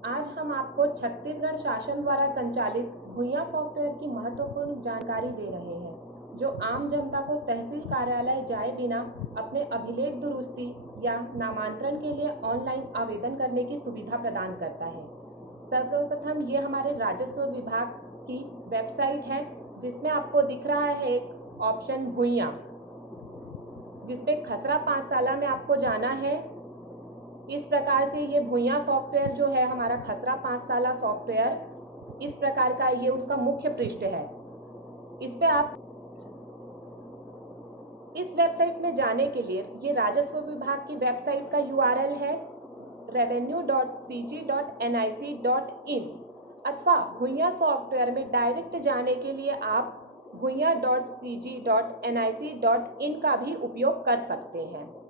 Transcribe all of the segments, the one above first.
आज हम आपको छत्तीसगढ़ शासन द्वारा संचालित भुइयां सॉफ्टवेयर की महत्वपूर्ण जानकारी दे रहे हैं, जो आम जनता को तहसील कार्यालय जाए बिना अपने अभिलेख दुरुस्ती या नामांतरण के लिए ऑनलाइन आवेदन करने की सुविधा प्रदान करता है। सर्वप्रथम ये हमारे राजस्व विभाग की वेबसाइट है, जिसमें आपको दिख रहा है एक ऑप्शन भुइयां, जिसपे खसरा पाठशाला में आपको जाना है। इस प्रकार से ये भुइयां सॉफ्टवेयर जो है हमारा खसरा पाठशाला सॉफ्टवेयर, इस प्रकार का ये उसका मुख्य पृष्ठ है। इस पे आप इस वेबसाइट में जाने के लिए ये राजस्व विभाग की वेबसाइट का URL है revenue.cg.nic.in, अथवा भुइयां सॉफ्टवेयर में डायरेक्ट जाने के लिए आप भुइयां.cg.nic.in का भी उपयोग कर सकते हैं।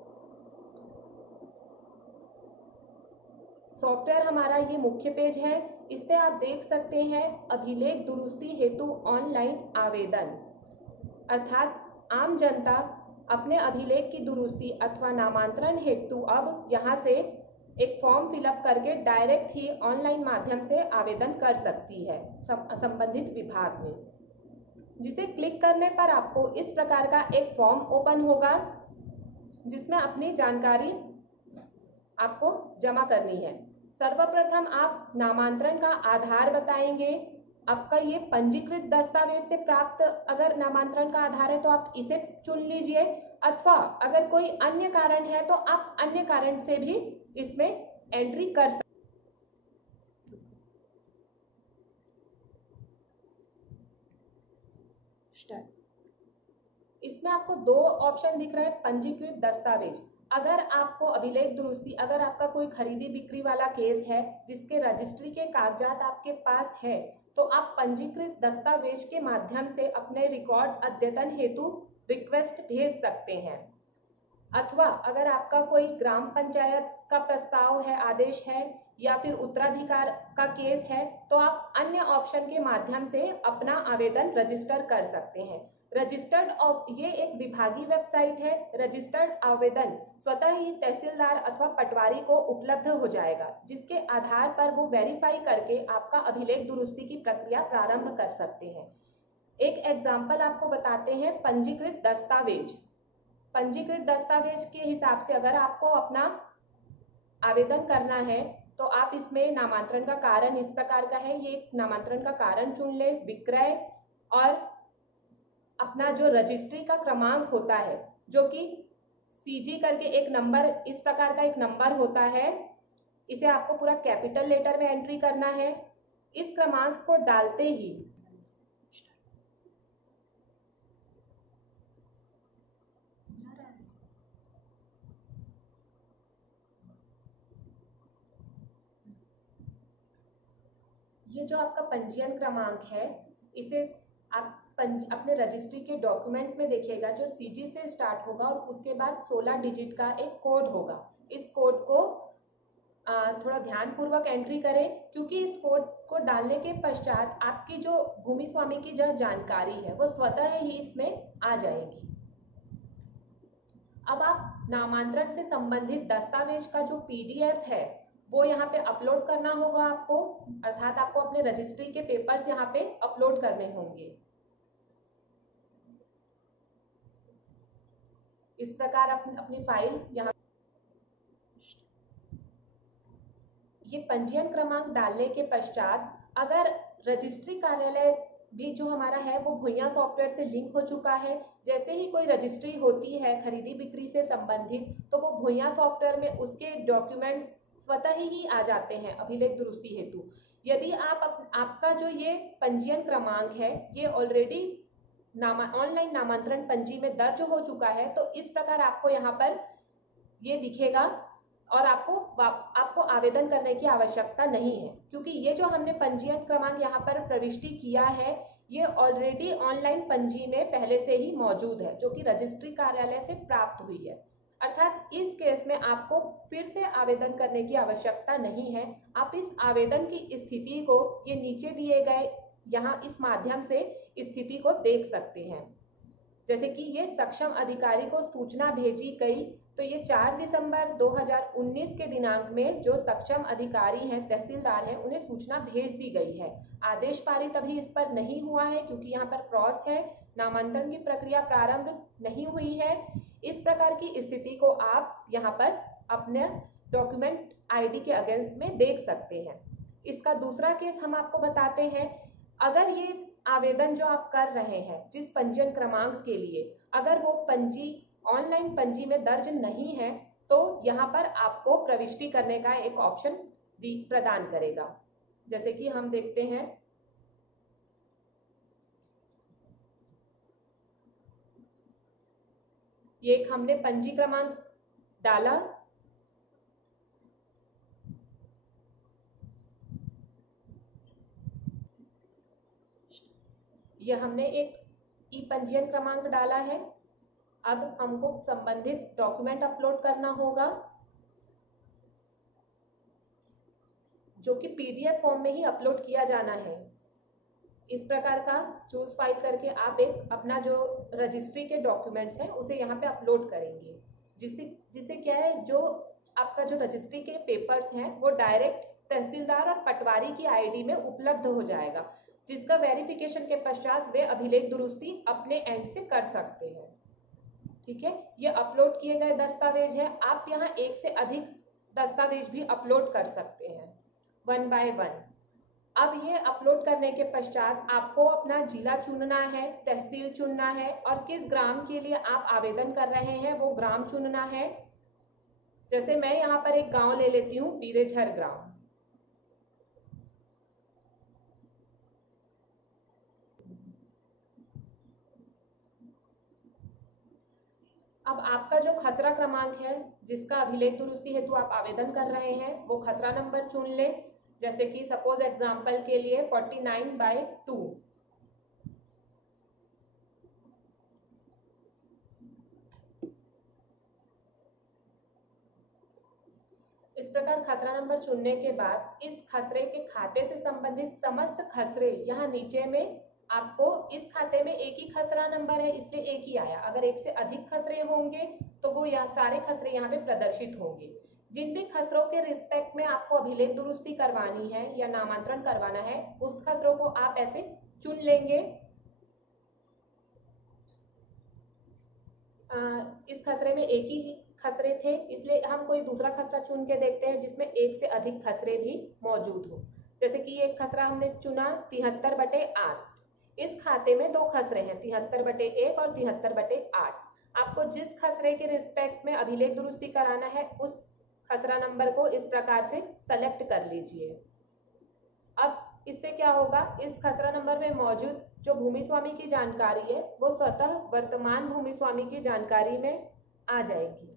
सॉफ्टवेयर हमारा ये मुख्य पेज है। इस पे आप देख सकते हैं अभिलेख दुरुस्ती हेतु ऑनलाइन आवेदन, अर्थात आम जनता अपने अभिलेख की दुरुस्ती अथवा नामांतरण हेतु अब यहाँ से एक फॉर्म फिलअप करके डायरेक्ट ही ऑनलाइन माध्यम से आवेदन कर सकती है संबंधित विभाग में, जिसे क्लिक करने पर आपको इस प्रकार का एक फॉर्म ओपन होगा, जिसमें अपनी जानकारी आपको जमा करनी है। सर्वप्रथम आप नामांतरण का आधार बताएंगे। आपका ये पंजीकृत दस्तावेज से प्राप्त अगर नामांतरण का आधार है तो आप इसे चुन लीजिए, अथवा अगर कोई अन्य कारण है तो आप अन्य कारण से भी इसमें एंट्री कर सकते। इसमें आपको दो ऑप्शन दिख रहे हैं। पंजीकृत दस्तावेज, अगर आपको अभिलेख दुरुस्ती, अगर आपका कोई खरीदी बिक्री वाला केस है जिसके रजिस्ट्री के कागजात आपके पास है, तो आप पंजीकृत दस्तावेज के माध्यम से अपने रिकॉर्ड अद्यतन हेतु रिक्वेस्ट भेज सकते हैं। अथवा अगर आपका कोई ग्राम पंचायत का प्रस्ताव है, आदेश है, या फिर उत्तराधिकार का केस है, तो आप अन्य ऑप्शन के माध्यम से अपना आवेदन रजिस्टर कर सकते हैं। रजिस्टर्ड, ये एक विभागीय वेबसाइट है। रजिस्टर्ड आवेदन स्वतः ही तहसीलदार अथवा पटवारी को उपलब्ध हो जाएगा, जिसके आधार पर वो वेरीफाई करके आपका अभिलेख दुरुस्ती की प्रक्रिया प्रारंभ कर सकते हैं। एक एग्जाम्पल आपको बताते हैं। पंजीकृत दस्तावेज, पंजीकृत दस्तावेज के हिसाब से अगर आपको अपना आवेदन करना है तो आप इसमें नामांतरण का कारण इस प्रकार का है। ये नामांतरण का कारण चुन ले, विक्रय, और अपना जो रजिस्ट्री का क्रमांक होता है, जो कि CG करके एक नंबर, इस प्रकार का एक नंबर होता है, इसे आपको पूरा कैपिटल लेटर में एंट्री करना है। इस क्रमांक को डालते ही ये जो आपका पंजीयन क्रमांक है, इसे आप अपने रजिस्ट्री के डॉक्यूमेंट्स में देखिएगा, जो CG से स्टार्ट होगा और उसके बाद 16 डिजिट का एक कोड होगा। इस कोड को थोड़ा ध्यान पूर्वक एंट्री करें, क्योंकि इस कोड को डालने के पश्चात आपकी जो भूमि स्वामी की जो जानकारी है वो स्वतः ही इसमें आ जाएगी। अब आप नामांतरण से संबंधित दस्तावेज का जो PDF है वो यहाँ पे अपलोड करना होगा आपको, अर्थात आपको अपने रजिस्ट्री के पेपर्स यहाँ पे अपलोड करने होंगे। इस प्रकार अपनी फाइल यहाँ, ये पंजीयन क्रमांक डालने के पश्चात अगर रजिस्ट्री कार्यालय भी जो हमारा है वो भुइयां सॉफ्टवेयर से लिंक हो चुका है, जैसे ही कोई रजिस्ट्री होती है खरीदी बिक्री से संबंधित, तो वो भुइयां सॉफ्टवेयर में उसके डॉक्यूमेंट्स स्वतः ही आ जाते हैं अभिलेख दुरुस्ती हेतु। यदि आपका जो ये पंजीयन क्रमांक है ये ऑलरेडी ऑनलाइन नामांतरण पंजी में दर्ज हो चुका है, तो इस प्रकार आपको यहाँ पर ये दिखेगा और आपको आवेदन करने की आवश्यकता नहीं है, क्योंकि ये जो हमने पंजीयन क्रमांक यहाँ पर प्रविष्टि किया है ये ऑलरेडी ऑनलाइन पंजी में पहले से ही मौजूद है, जो कि रजिस्ट्री कार्यालय से प्राप्त हुई है। अर्थात इस केस में आपको फिर से आवेदन करने की आवश्यकता नहीं है। आप इस आवेदन की स्थिति को ये नीचे दिए गए यहाँ इस माध्यम से स्थिति को देख सकते हैं। जैसे कि ये सक्षम अधिकारी को सूचना भेजी गई तो ये 4 दिसंबर 2019 के दिनांक में जो सक्षम अधिकारी हैं, तहसीलदार हैं, उन्हें सूचना भेज दी गई है। आदेश पारित अभी इस पर नहीं हुआ है क्योंकि यहाँ पर क्रॉस है, नामांतरण की प्रक्रिया प्रारंभ नहीं हुई है। इस प्रकार की स्थिति को आप यहाँ पर अपने डॉक्यूमेंट आईडी के अगेंस्ट में देख सकते हैं। इसका दूसरा केस हम आपको बताते हैं। अगर ये आवेदन जो आप कर रहे हैं जिस पंजीयन क्रमांक के लिए, अगर वो पंजी ऑनलाइन पंजी में दर्ज नहीं है तो यहाँ पर आपको प्रविष्टि करने का एक ऑप्शन प्रदान करेगा। जैसे कि हम देखते हैं, ये एक हमने पंजी क्रमांक डाला, ये हमने एक ई पंजीयन क्रमांक डाला है। अब हमको संबंधित डॉक्यूमेंट अपलोड करना होगा जो कि पीडीएफ फॉर्म में ही अपलोड किया जाना है। इस प्रकार का चूज फाइल करके आप एक अपना जो रजिस्ट्री के डॉक्यूमेंट्स हैं उसे यहाँ पे अपलोड करेंगे, जिससे क्या है, जो आपका जो रजिस्ट्री के पेपर्स हैं वो डायरेक्ट तहसीलदार और पटवारी की आईडी में उपलब्ध हो जाएगा, जिसका वेरिफिकेशन के पश्चात वे अभिलेख दुरुस्ती अपने एंड से कर सकते हैं। ठीक है, ये अपलोड किए गए दस्तावेज है। आप यहाँ एक से अधिक दस्तावेज भी अपलोड कर सकते हैं, 1 बाय 1। अब ये अपलोड करने के पश्चात आपको अपना जिला चुनना है, तहसील चुनना है और किस ग्राम के लिए आप आवेदन कर रहे हैं वो ग्राम चुनना है। जैसे मैं यहाँ पर एक गांव ले लेती हूँ, बीरेझर ग्राम। अब आपका जो खसरा क्रमांक है जिसका अभिलेख दुरुस्ती हेतु आप आवेदन कर रहे हैं वो खसरा नंबर चुन ले। जैसे कि सपोज एग्जांपल के लिए 49/2। इस प्रकार खसरा नंबर चुनने के बाद इस खसरे के खाते से संबंधित समस्त खसरे यहाँ नीचे में आपको, इस खाते में एक ही खसरा नंबर है इसलिए एक ही आया। अगर एक से अधिक खसरे होंगे तो वो यह सारे खसरे यहाँ पे प्रदर्शित होंगे। जिन भी खसरों के रिस्पेक्ट में आपको अभिलेख दुरुस्ती करवानी है या नामांतरण करवाना है उस खसरों को आप ऐसे चुन लेंगे। इस खसरे में एक ही खसरे थे इसलिए हम कोई दूसरा खसरा चुन के देखते हैं जिसमें एक से अधिक खसरे भी मौजूद हो। जैसे कि एक खसरा हमने चुना 73/8। इस खाते में दो खसरे हैं, 73/1 और 73/8। आपको जिस खसरे के रिस्पेक्ट में अभिलेख दुरुस्ती कराना है उस खसरा नंबर को इस प्रकार से सेलेक्ट कर लीजिए। अब इससे क्या होगा, इस खसरा नंबर में मौजूद जो भूमि स्वामी की जानकारी है वो स्वतः वर्तमान भूमि स्वामी की जानकारी में आ जाएगी।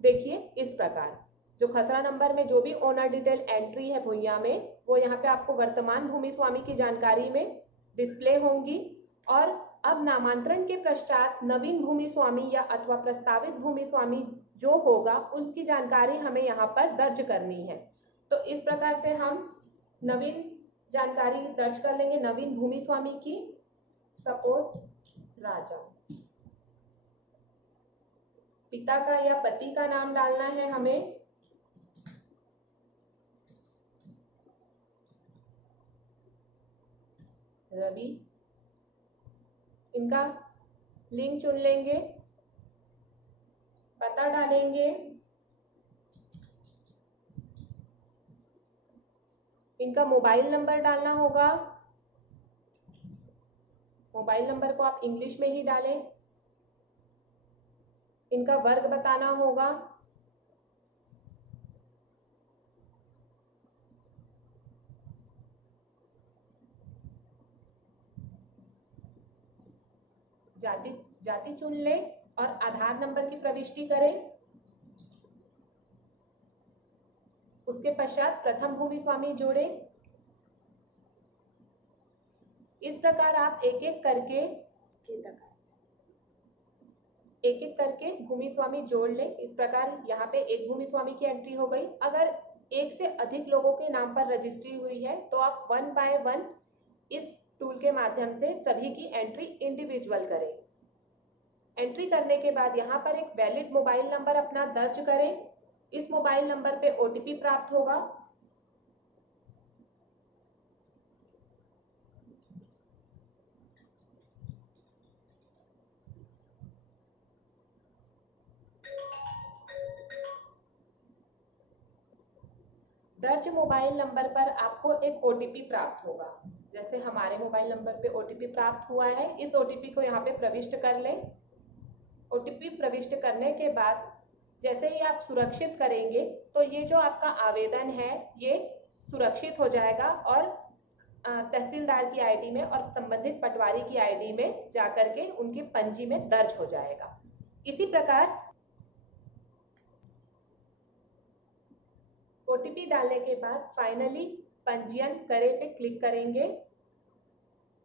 देखिए इस प्रकार जो खसरा नंबर में जो भी ओनर डिटेल एंट्री है भूइयां में वो यहाँ पे आपको वर्तमान भूमि स्वामी की जानकारी में डिस्प्ले होंगी। और अब नामांतरण के पश्चात नवीन भूमि स्वामी या अथवा प्रस्तावित भूमि स्वामी जो होगा उनकी जानकारी हमें यहाँ पर दर्ज करनी है। तो इस प्रकार से हम नवीन जानकारी दर्ज कर लेंगे नवीन भूमि स्वामी की। सपोज राजा, पिता का या पति का नाम डालना है हमें। रवि, इनका लिंग चुन लेंगे, पता डालेंगे, इनका मोबाइल नंबर डालना होगा। मोबाइल नंबर को आप इंग्लिश में ही डालें। इनका वर्ग बताना होगा। जाति चुन ले और आधार नंबर की प्रविष्टि करें। उसके पश्चात प्रथम भूमि स्वामी जोड़े। इस प्रकार आप एक एक करके भूमि स्वामी जोड़ लें। इस प्रकार यहाँ पे एक भूमि स्वामी की एंट्री हो गई। अगर एक से अधिक लोगों के नाम पर रजिस्ट्री हुई है तो आप 1 बाय 1 इस टूल के माध्यम से सभी की एंट्री इंडिविजुअल करें। एंट्री करने के बाद यहाँ पर एक वैलिड मोबाइल नंबर अपना दर्ज करें। इस मोबाइल नंबर पे OTP प्राप्त होगा। दर्ज मोबाइल नंबर पर आपको एक OTP प्राप्त होगा। जैसे हमारे मोबाइल नंबर पे OTP प्राप्त हुआ है, इस OTP को यहाँ पे प्रविष्ट कर लें। OTP प्रविष्ट करने के बाद जैसे ही आप सुरक्षित करेंगे तो ये जो आपका आवेदन है ये सुरक्षित हो जाएगा और तहसीलदार की आईडी में और संबंधित पटवारी की आईडी में जाकर के उनकी पंजी में दर्ज हो जाएगा। इसी प्रकार OTP डालने के बाद फाइनली पंजीयन करें पे क्लिक करेंगे।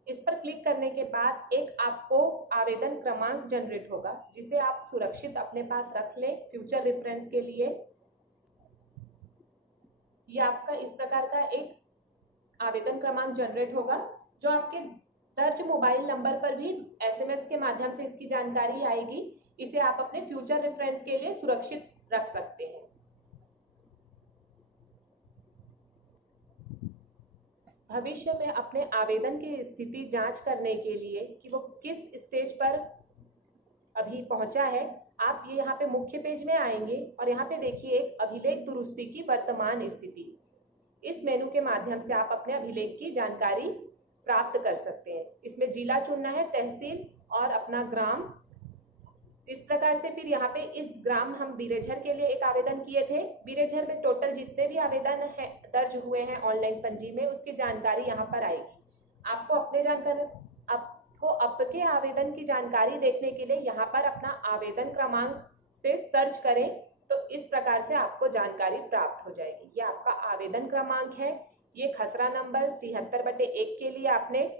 इस पर क्लिक करने के बाद एक आपको आवेदन क्रमांक जनरेट होगा जिसे आप सुरक्षित अपने पास रख लें फ्यूचर रेफरेंस के लिए। ये आपका इस प्रकार का एक आवेदन क्रमांक जनरेट होगा जो आपके दर्ज मोबाइल नंबर पर भी SMS के माध्यम से इसकी जानकारी आएगी। इसे आप अपने फ्यूचर रेफरेंस के लिए सुरक्षित रख सकते हैं। भविष्य में अपने आवेदन की स्थिति जांच करने के लिए कि वो किस स्टेज पर अभी पहुंचा है, आप ये यहाँ पे मुख्य पेज में आएंगे और यहाँ पे देखिए एक अभिलेख दुरुस्ती की वर्तमान स्थिति। इस मेनू के माध्यम से आप अपने अभिलेख की जानकारी प्राप्त कर सकते हैं। इसमें जिला चुनना है, तहसील और अपना ग्राम। इस प्रकार से फिर यहाँ पे इस ग्राम हम बिरेझर के लिए एक आवेदन किए थे। बिरेझर में टोटल जितने भी आवेदन है दर्ज हुए हैं ऑनलाइन पंजी में उसकी जानकारी यहाँ पर आएगी। आपको आपके आवेदन की जानकारी देखने के लिए यहाँ पर अपना आवेदन क्रमांक से सर्च करें तो इस प्रकार से आपको जानकारी प्राप्त हो जाएगी। ये आपका आवेदन क्रमांक है। ये खसरा नंबर 73/1 के लिए आपने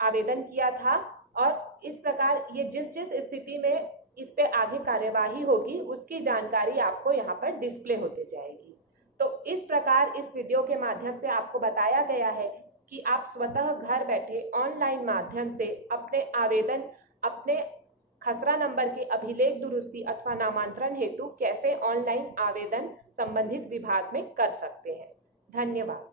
आवेदन किया था और इस प्रकार ये जिस स्थिति में इस पे आगे कार्यवाही होगी उसकी जानकारी आपको यहाँ पर डिस्प्ले होते जाएगी। तो इस प्रकार इस वीडियो के माध्यम से आपको बताया गया है कि आप स्वतः घर बैठे ऑनलाइन माध्यम से अपने आवेदन, अपने खसरा नंबर की अभिलेख दुरुस्ती अथवा नामांतरण हेतु कैसे ऑनलाइन आवेदन संबंधित विभाग में कर सकते हैं। धन्यवाद।